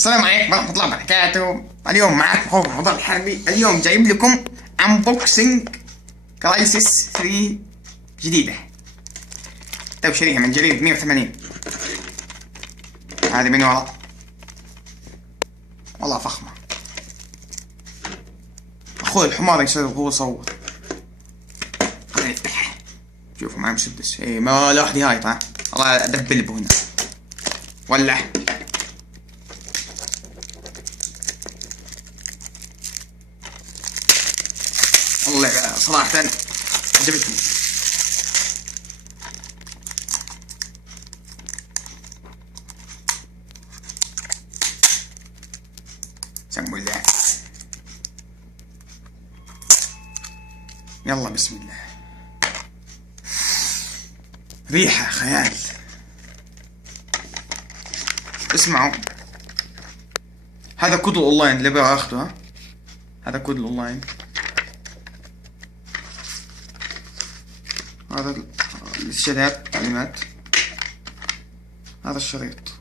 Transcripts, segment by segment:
السلام عليكم ورحمة الله وبركاته. اليوم معاكم اخوكم رمضان الحربي. اليوم جايب لكم انبوكسنج كريسس 3 جديدة. تو شريها من جريدة 180. هذه من ورا والله فخمة. اخوي الحمار يصير وهو يصور. خلينا نفتحها. شوفوا معي مسدس. اي ما لوحدي هاي طبعا. الله ادبلبه هنا. ولع. والله صراحة عجبتني. سموا الله. يلا بسم الله. ريحة خيال. اسمعوا، هذا كود الاونلاين اللي ابغى اخذه. ها هذا كود الاونلاين. هذا للشباب تعليمات. هذا الشريط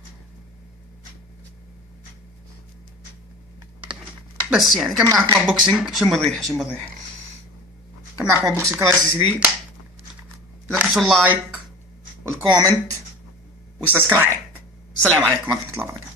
بس. يعني كان معكم انبوكسنج. شم الريحة شم الريحة. كان معكم انبوكسنج كريسس 3. لا تنسوا اللايك والكومنت والسبسكرايب. السلام عليكم ورحمة الله وبركاته.